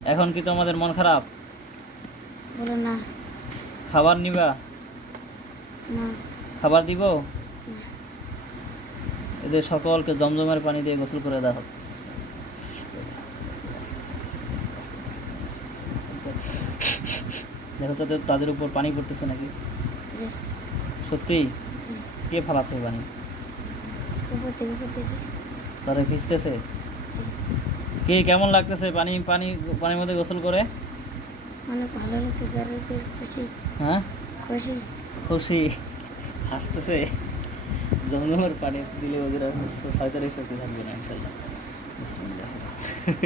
এখন কি তোমাদের মন খারাপ? বলো না। খাবার নিবা? না। খাবার দিব? না। এদের সকলকে জমজমের পানি দিয়ে গোসল করে দাও। দেখো তো তাদের উপর পানি পড়তেছে নাকি? জি। সত্যি? জি। কে ফালাচ্ছে পানি? উপর থেকে পড়তেছে। তারা ভিজতেছে? জি। কে কেমন লাগতেছে পানি পানি পানির মধ্যে গোসল করে? অনেক ভালো লাগতেছে আর এদের খুশি। হ্যাঁ, খুশি। খুশি হাসতেছে। জমজমের পানি দিলে ওদের হয়তো শক্তি থাকবে না ইনশাল্লাহ। বিসমিল্লাহ।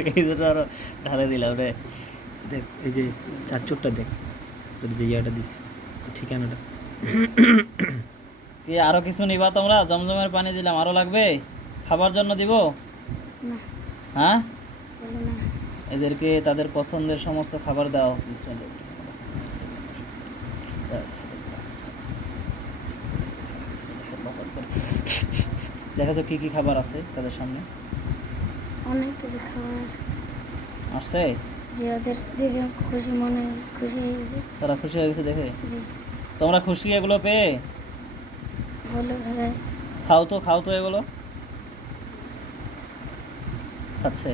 এই দুটো আরো ঢালে দিলাম রে। দেখ এই যে চারচোরটা দেখ, তোর যে ইয়াটা দিস ঠিকানাটা। কি আরো কিছু নিবা তোমরা? জমজমের পানি দিলাম, আরো লাগবে? খাবার জন্য দিব? না। হ্যাঁ, বলো না। এদেরকে তাদের পছন্দের সমস্ত খাবার দাও। বিসমিল্লাহ। দেখা যাক কি কি খাবার আছে তাদের সামনে। অনেক কিছু খাবার আসছে? যে ওদের দেখে খুশি মনে খুশি হয়ে গেছে। তারা খুশি হয়ে গেছে দেখে? জি। তোমরা খুশি এগুলো পেয়ে? বলে হ্যাঁ। খাও তো এগুলো। খাচ্ছে?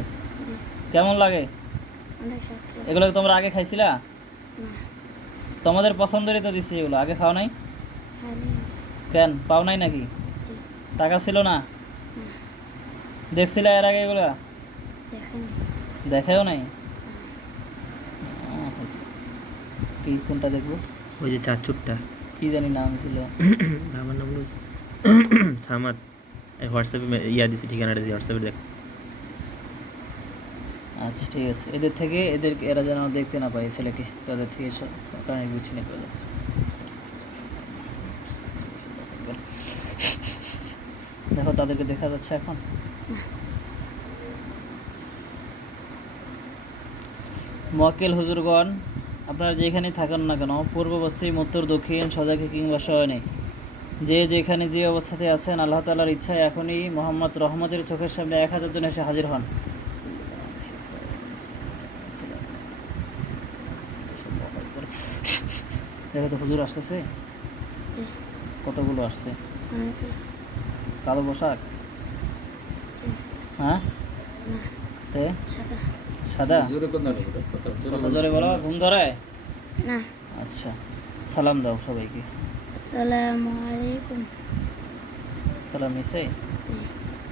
জি। কেমন লাগে? অনেক শক্ত। এগুলো কি তোমরা আগে খাইছিলা? না। তোমাদের পছন্দেরই তো দিছি এগুলো, আগে খাও নাই? খাইনি। কেন পাও নাই নাকি? জি। টাকা ছিল না? না। দেখছিলা এর আগে এগুলা? দেখানি। দেখাও নাই? হয়েছে। কি কোনটা দেখবো? ওই যে চারচোরটা, কি জানি নাম ছিল। আমার নাম হলো সামাদ। হোয়াটসঅ্যাপে ইয়া দিছি, ঠিকানাটা দিছি হোয়াটসঅ্যাপে দেখ। আচ্ছা ঠিক আছে, এদের থেকে এরা যেন দেখতে না পায় ছেলেকে, তাদের থেকে সব কারণে বিচ্ছিন্ন করে যাচ্ছে। দেখো তাদেরকে দেখা যাচ্ছে এখন? মোয়াক্কেল হুজুরগণ, আপনারা যেখানে থাকেন না কেন, পূর্ব পশ্চিম উত্তর দক্ষিণ সজাগে কিংবা শয়নে, যে যেখানে যে অবস্থাতে আছেন, আল্লাহ তাআলার ইচ্ছায় এখনই মোহাম্মদ রহমতের চোখের সামনে 1000 জন এসে হাজির হন। দেখো তো হুজুর আসতেছে। জি। কতগুলো আসছে? অনেকগুলো। কালো পোশাক? জি। হ্যাঁ, না। তে সাদা। সাদা? কথা জোরে বলো, ঘুম ধরে? না। আচ্ছা, সালাম দাও সবাইকে। আসসালামু আলাইকুম। সালাম নিছে? জি।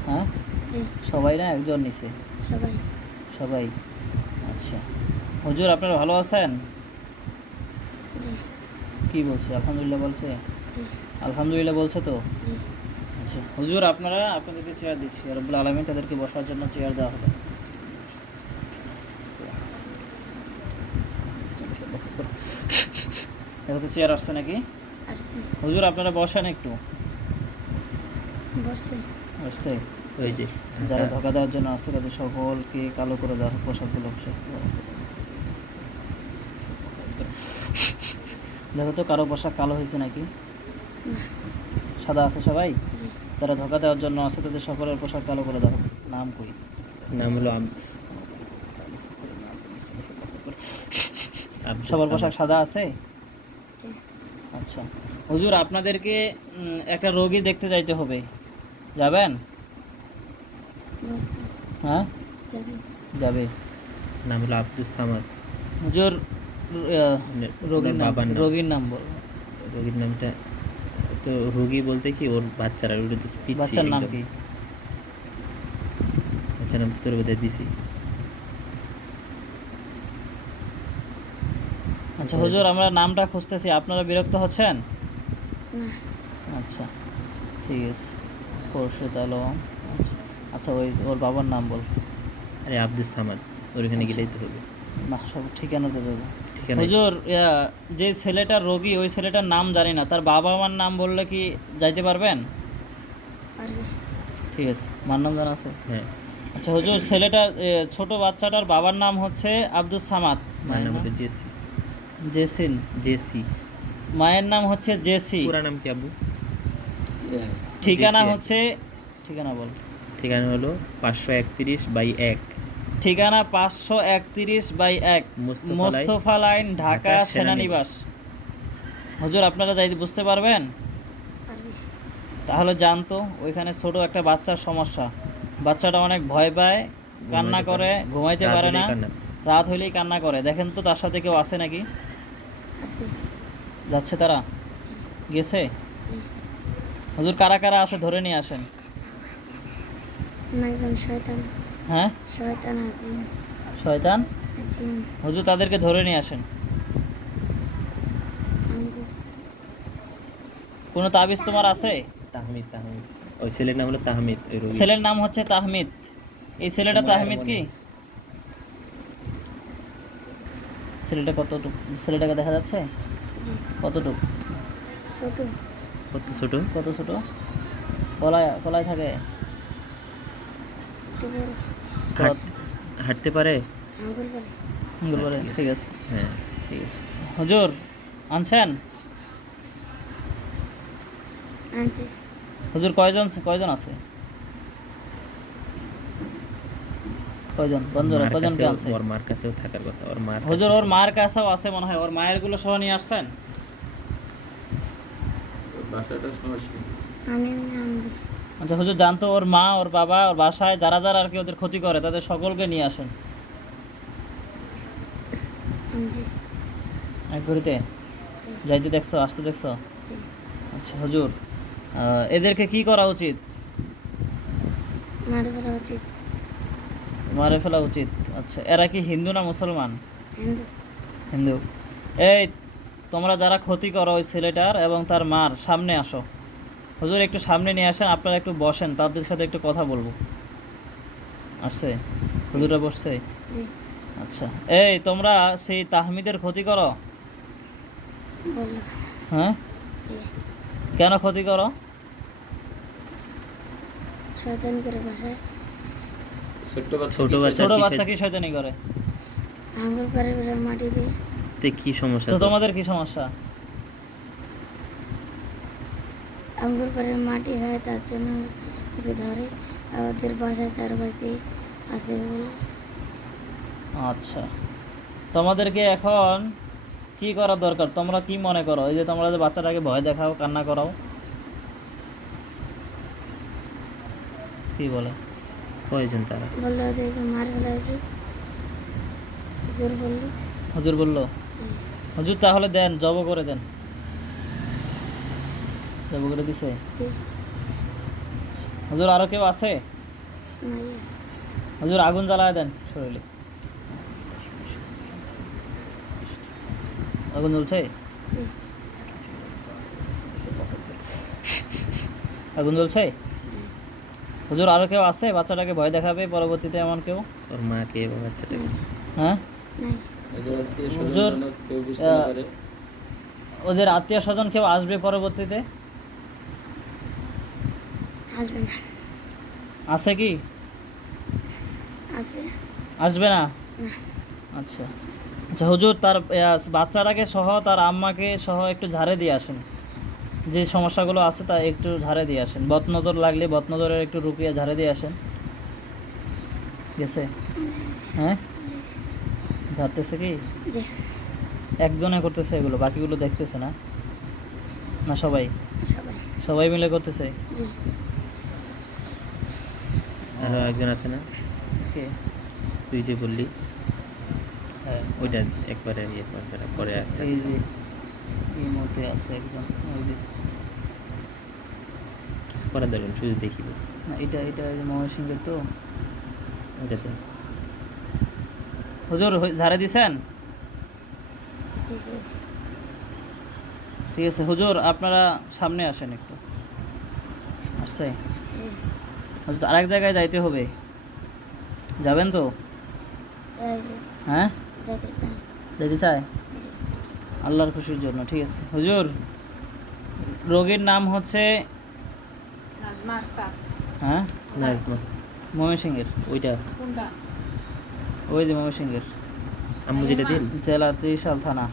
হ্যাঁ, জি। সবাই না একজন নিছে? সবাই। সবাই। আচ্ছা, হুজুর আপনারা ভালো আছেন? জি। কি বলছে? আলহামদুলিল্লাহ বলছে? জি। আলহামদুলিল্লাহ বলছে তো? জি। আচ্ছা হুজুর, আপনাদেরকে চেয়ার দিচ্ছি, রব্বুল আলামিন তাদেরকে বসার জন্য চেয়ার দেওয়া হবে। দেখো তো চেয়ার আসছে নাকি? আসছে। হুজুর আপনারা বসেন একটু। বসে। আসছে? ওই যে যারা ধোকা দেওয়ার জন্য আসছে তাদের সকলকে কালো করে দেওয়া হোক, পোশাকগুলো। দেখো তো কারো পোশাক কালো হয়েছে নাকি? না। সাদা আছে সবাই? জি। যারা ধোকা দেওয়ার জন্য আছে তাদের সকলের পোশাক কালো করে দেওয়া হোক। নাম কই? নাম হলো সবার পোশাক সাদা আছে? জি। আচ্ছা হুজুর, আপনাদেরকে একটা রোগী দেখতে যাইতে হবে, যাবেন? বসে। হ্যাঁ, যাবে। যাবে। নাম হলো আব্দুস সামাদ। হুজুর মানে রোগীর ওনার নাম, বাবার নাম। রোগীর নাম বল। রোগীর নামটা তো রোগী বলতে কি ওর বাচ্চারা, ওটা তো পিচ্ছি বাচ্চার নাম একদম। কি? বাচ্চার নাম তো তোর বোধহয় দিছি। আচ্ছা হুজুর, আমরা নামটা খুঁজতেছি, আপনারা বিরক্ত হচ্ছেন? না। আচ্ছা ঠিক আছে। খোরশেদ আলম। আচ্ছা আচ্ছা, ওর বাবার নাম বল। আরে আব্দুস সামাদ, ওর এখানে আচ্ছা। গেলেই তো হবে। না, সব ঠিকানা তো দেবো। ঠিকানা হুজুর, যে ছেলেটার রোগী, ওই ছেলেটার নাম জানি না, তার বাবা মার নাম বললে কি যাইতে পারবেন? পারবে। ঠিক আছে, মার নাম জানা আছে? হ্যাঁ, আচ্ছা হুজুর, ছেলেটার ছোট বাচ্চাটার বাবার নাম হচ্ছে আব্দুস সামাদ, মায়ের মায়ের নাম নাম হলো জেসি। জেসিন, জেসি। মায়ের নাম হচ্ছে জেসি। পুরা নাম কি আব্বু? ঠিকানা জেসি। হচ্ছে, ঠিকানা বল। ঠিকানা হলো 531/1 ঠিকানা 531/1 মোস্তফা মোস্তফা লাইন, ঢাকা ঢাকা সেনানিবাস। হুজুর আপনারা যাইতে বুঝতে পারবেন? পারবি তাহলে জানতো ওইখানে ছোট একটা বাচ্চার সমস্যা, বাচ্চাটা অনেক ভয় পায়, কান্না ঘুমাইতে করে, ঘুমাইতে রাত পারে হলেই না, কান্না। রাত হইলেই কান্না করে। দেখেন তো তার সাথে কেউ আছে নাকি? আছে যাচ্ছে তারা? জি গেছে? জি হুজুর কারা কারা আছে ধরে নিয়ে আসেন। না একজন শয়তান হ্যাঁ, শয়তান আর জিন শয়তান। জিন হুজুর তাদেরকে ধরে নিয়ে আসেন। আনতেছে কোনো তাবিজ তোমার আছে? তাহমিদ ওই ছেলের নাম হলো তাহমিদ, ওই রোগী। ছেলের নাম হচ্ছে তাহমিদ। এই ছেলেটা সময় আর তাহমিদ মনে কি? হচ্ছে। ছেলেটা কতটুকু? ছেলেটাকে দেখা যাচ্ছে জি কতটুকু? ছোট কত ছোট? কত ছোট? কলায় কলায় থাকে? একটু বড় হাঁট- হাঁটতে পারে? আঙ্গুল করে আঙ্গুল বলে? ঠিক আছে, হ্যাঁ। ঠিক আছে। হুজুর আনছেন? আনছি হুজুর কয়জন কয়জন আছে? কয়জন কয়জন মার কয়জনকে কাছেও- আনছে? ওর মার কাছেও থাকার কথা, ওর মার হুজুর কাছে- ওর মার কাছেও আছে মনে হয়, ওর মায়ের গুলো সহ নিয়ে আসছেন? আনি আনবি আচ্ছা হুজুর জানতো ওর মা, ওর বাবা, ওর বাসায় যারা যারা আর কি ওদের ক্ষতি করে তাদের সকলকে নিয়ে আসেন আনছি এক ঘড়িতে। জি যাইতে দেখছো, আসতে দেখছো? জি আচ্ছা হুজুর, এদেরকে কি করা উচিত? মারে ফেলা উচিত মারে ফেলা উচিত। আচ্ছা এরা কি হিন্দু না মুসলমান? হিন্দু হিন্দু। এই তোমরা যারা ক্ষতি করো ওই ছেলেটার এবং তার মার, সামনে আসো। হুজুর একটু সামনে নিয়ে আসেন, আপনারা একটু বসেন, তাদের সাথে একটু কথা বলবো। আসছে? হুজুরা বসছে? জি আচ্ছা এই তোমরা সেই তাহমিদের ক্ষতি করো? বললো হ্যাঁ, জি কেন ক্ষতি করো? শয়তান করে বাসায় ছোট ছোট বাচ্চা বাচ্চা কি শয়তানি করে? আঙ্গুল পারে মাটি দিয়ে কি সমস্যা? তো তোমাদের কি সমস্যা? আঙ্গুর পারে মাটি হয় তার জন্য ওকে ধরে আর ওদের বাসার চারপাশে আছে ওগুলো আচ্ছা তোমাদেরকে এখন কি করা দরকার? তোমরা কি মনে করো? এই যে তোমরা যে বাচ্চাটাকে ভয় দেখাও, কান্না করাও, কি বলে? কয়জন তারা? বললো ওদেরকে মার ফেলা উচিত জোর বললো হুজুর বললো? জি হুজুর তাহলে দেন, জব করে দেন। জব করে দিছে? জি হুজুর আরো কেউ আছে? নাই আর হুজুর আগুন জ্বালায় দেন শরীরে। আগুন জ্বলছে? জি আগুন জ্বলছে? জি হুজুর আরো কেউ আছে বাচ্চাটাকে ভয় দেখাবে পরবর্তীতে এমন কেউ? ওর মাকে এবং বাচ্চাটাকে? নাই হ্যাঁ নাই হুজুর, ওদের আত্মীয় স্বজন কেউ আসবে পরবর্তীতে? আসবে না আছে কি? আছে আসবে না? না আচ্ছা আচ্ছা হুজুর তার বাচ্চাটাকে সহ তার আম্মাকে সহ একটু ঝাড়ে দিয়ে আসেন। যে সমস্যাগুলো আছে তা একটু ঝাড়ে দিয়ে আসেন। বদনজর লাগলে বদনজরের একটু রুকিয়ে ঝাড়ে দিয়ে আসেন। গেছে? হ্যাঁ, ঝাড়তেছে কি? জি একজনে করতেছে এগুলো, বাকিগুলো দেখতেছে না? না সবাই? সবাই সবাই মিলে করতেছে? জি আরো একজন আছে না, কে? তুই যে বললি হ্যাঁ ওইটা একবারে ইয়ে করবে না, পরে আচ্ছা, এই যে এই মধ্যে আছে একজন, ওই যে কিছু করার দরকার নেই, শুধু দেখিব। না এটা এটা এই যে ময়মনসিংহের তো। ওইটাতে হুজুর ঝাড়ে দিছেন? জি স্যার ঠিক আছে হুজুর আপনারা সামনে আসেন একটু। আসছে? জি হুজুর আরেক জায়গায় যাইতে হবে, যাবেন তো? চাইলে হ্যাঁ যেতে চাই যেতে চায়? জি আল্লাহর খুশির জন্য। ঠিক আছে হুজুর, রোগীর নাম হচ্ছে হ্যাঁ নাজমা, ময়মনসিংহের, ওইটা ওই যে ময়মনসিংহের আম্মু যেটা দিন। জেলা ত্রিশাল থানা,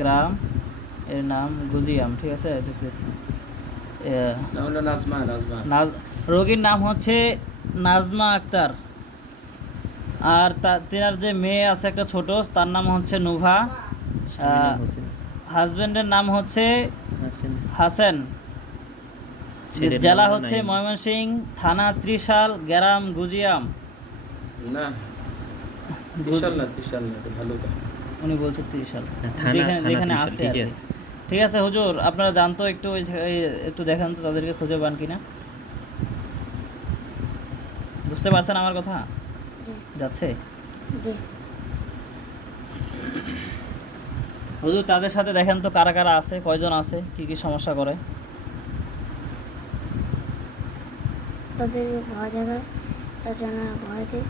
গ্রাম এর নাম গুজিয়াম। ঠিক আছে দেখতেছি। রোগীর নাম হচ্ছে নাজমা আক্তার। আর তেনার যে মেয়ে আছে একটা ছোট, তার নাম হচ্ছে নুভা, স্বামীর নাম হোসেন, হাজবেন্ডের নাম হচ্ছে হাসেন, হাসেন, ছেলের জেলা নাম হচ্ছে নাঈম। ময়মনসিংহ, থানা ত্রিশাল, গ্রাম গুজিয়াম। না ত্রিশাল না, ত্রিশাল না, এটা ভালুকা। উনি বলছে ত্রিশাল, হ্যাঁ, থানা যেখানে থানা যেখানে ত্রিশাল, আছে ঠিক আর কি। আছে। ঠিক আছে হুজুর, আপনারা জানতো একটু একটু দেখান তো তাদেরকে খুঁজে পান কিনা। বুঝতে পারছেন আমার কথা? জি যাচ্ছে জি। হুজুর, তাদের সাথে দেখেন তো কারা কারা আছে, কয়জন আছে, কি কি সমস্যা করে। তাদের ভয় দেখায়, তার জন্য ভয়তে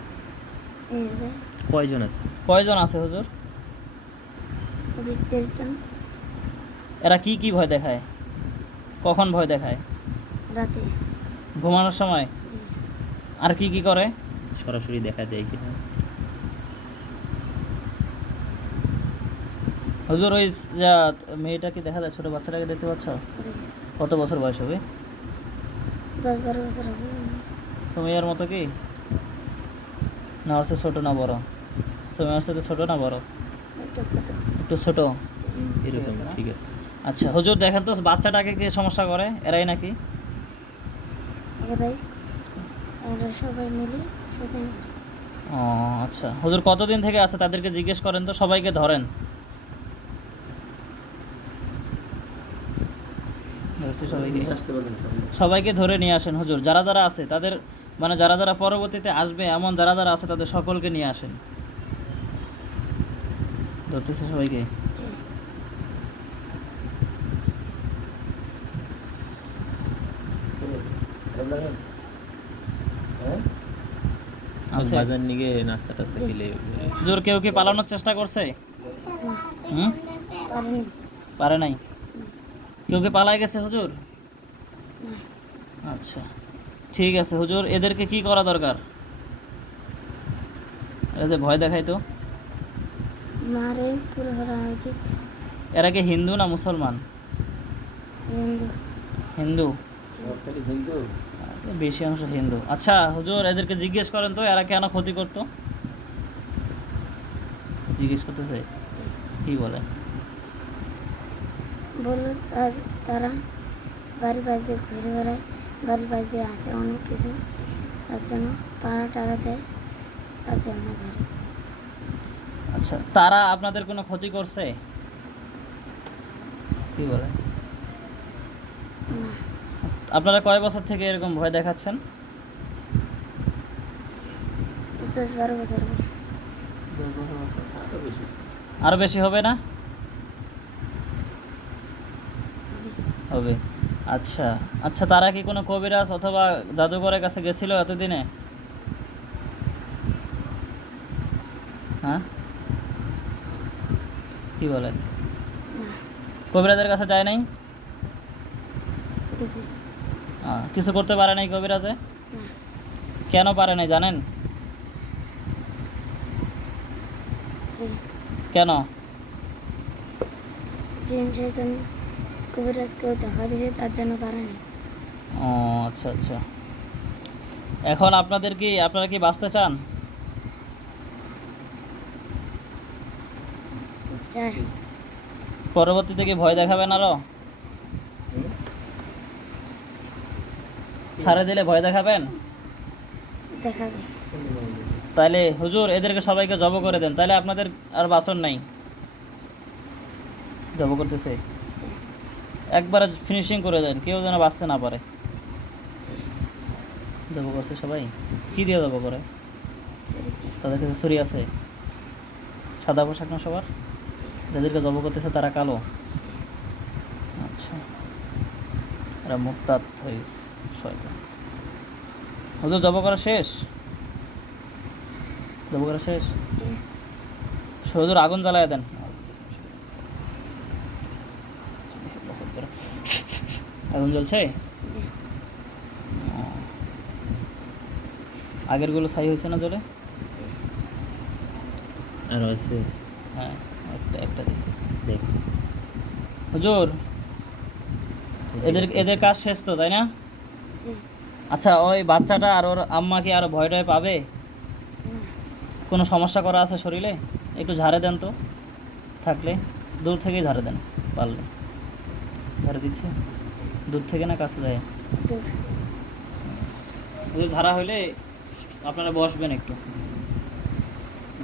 এই হয়েছে কয়জন আছে? কয়জন আছে হুজুর? 20-30 জন। এরা কি কি ভয় দেখায়, কখন ভয় দেখায়? রাতে। ঘুমানোর সময়? জি। আর কি কি করে? সরাসরি দেখা দেয় কিনা? হুজুর, ওই যা মেয়েটা কি দেখা যায়, ছোট বাচ্চাটাকে দেখতে পাচ্ছ? জি। কত বছর বয়স হবে? 10-12 বছর হবে না। সুমাইয়ার মতো কি, না হচ্ছে ছোট না বড়? সুমাইয়ার সাথে ছোট না বড়? একটু ছোট। একটু ছোট। এরকম, আছে না? ঠিক আছে। আচ্ছা হুজুর, দেখেন তো বাচ্চাটাকে কি সমস্যা করে, এরাই নাকি? এরাই, আমরা সবাই মিলে সেদিন ও আচ্ছা হুজুর, কতদিন থেকে আছে তাদেরকে জিজ্ঞেস করেন তো, সবাইকে ধরেন। ধরছি সবাইকে, আসতে পারবেন সবাই। সবাইকে ধরে নিয়ে আসেন হুজুর, যারা যারা আছে তাদের, মানে যারা যারা পরবর্তীতে আসবে এমন যারা যারা আছে তাদের সকলকে নিয়ে আসেন। ধরতেছে সবাইকে। যে হ্যাঁ আচ্ছা বাজার নিয়ে নাস্তা টাস্তা খেলে হুজুর, কেউ কি পালানোর চেষ্টা করছে? হুম, পারেনি। পারে নাই। কেউ কি পালায় গেছে হুজুর? আচ্ছা ঠিক আছে হুজুর, এদেরকে কি করা দরকার? এরা যে ভয় দেখায় তো, মারে পুরো ফেলা উচিত। এরা কি হিন্দু না মুসলমান? হিন্দু। হিন্দু। নোয়াখালী হিন্দু। আচ্ছা, বেশি অংশ হিন্দু। আচ্ছা হুজুর, এদেরকে জিজ্ঞেস করেন তো এরা কেন ক্ষতি করতো, জিজ্ঞেস করতেছে, কি বলে? বললো তারা বাড়ির পাশ দিয়ে ঘুরে বেড়ায়, বাড়ির পাশ দিয়ে আসে অনেক কিছু, তার জন্য পাড়া টাড়া দেয়, তার জন্য ধরে। আচ্ছা, তারা আপনাদের কোনো ক্ষতি করছে, কি বলে? না, আপনারা কয় বছর থেকে এরকম ভয় দেখাচ্ছেন? 10-12 বছর হবে। আরো বেশি। আরো বেশি হবে না? হবে। আচ্ছা আচ্ছা, তারা কি কোনো কবিরাজ অথবা জাদুঘরের কাছে গেছিল এতদিনে? হ্যাঁ, কি বলে? না, কবিরাজের কাছে যায় নাই? কিছু কিছু করতে পারে নাই কবিরাজে? না। কেন পারে নাই জানেন? যে কেন? জিন শয়তান কবিরাজকেও দেখা দিয়েছে, তার জন্য পারেনি। ও আচ্ছা আচ্ছা। এখন আপনারা কি বাঁচতে চান? চাই। পরবর্তীতে কি ভয় দেখাবেন আরো? ছাড়ে দিলে ভয় দেখাবেন? দেখাবে। তাইলে হুজুর, এদেরকে সবাইকে জব করে দেন, তাহলে আপনাদের আর বাসন নাই। জব করতেছে, যে একবারে ফিনিশিং করে দেন, কেউ যেন বাঁচতে না পারে। জব করছে সবাই, কি দিয়ে জব করে? সেদিকে তাদের কাছে ছুরি আছে? সাদা পোশাক না সবার? যাদেরকে জব করতেছে তারা কালো? আচ্ছা, এরা মুরতাদ হয়ে গেছে, শয়তান। হুজুর, জব করা শেষ? জব করা শেষ? যে হুজুর, আগুন জ্বালায় দেন। আগুন জ্বলছে? যে আগেরগুলো ছাই হয়েছে না জলে? আর আছে, হ্যাঁ, একটা দিন। দেখ হুজুর, এদের কাজ শেষ তো, তাই না? যে আচ্ছা, ওই বাচ্চাটা আর ওর আম্মা কি আরো ভয় টয় পাবে? না, কোনো সমস্যা করা আছে শরীরে? একটু ঝাড়ে দেন তো, থাকলে দূর থেকেই ঝাড়ে দেন পারলে। ঝাড়ে দিচ্ছে দূর থেকে না কাছে যায়? দূর হুজুর ঝাড়া হইলে আপনারা বসবেন একটু।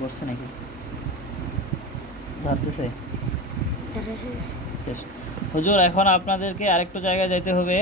বসছে নাকি? ঝাড়তেছে ঝাড়া শেষ। শেষ। হুজুর এখন আপনাদেরকে আরেকটু জায়গায় যাইতে হবে।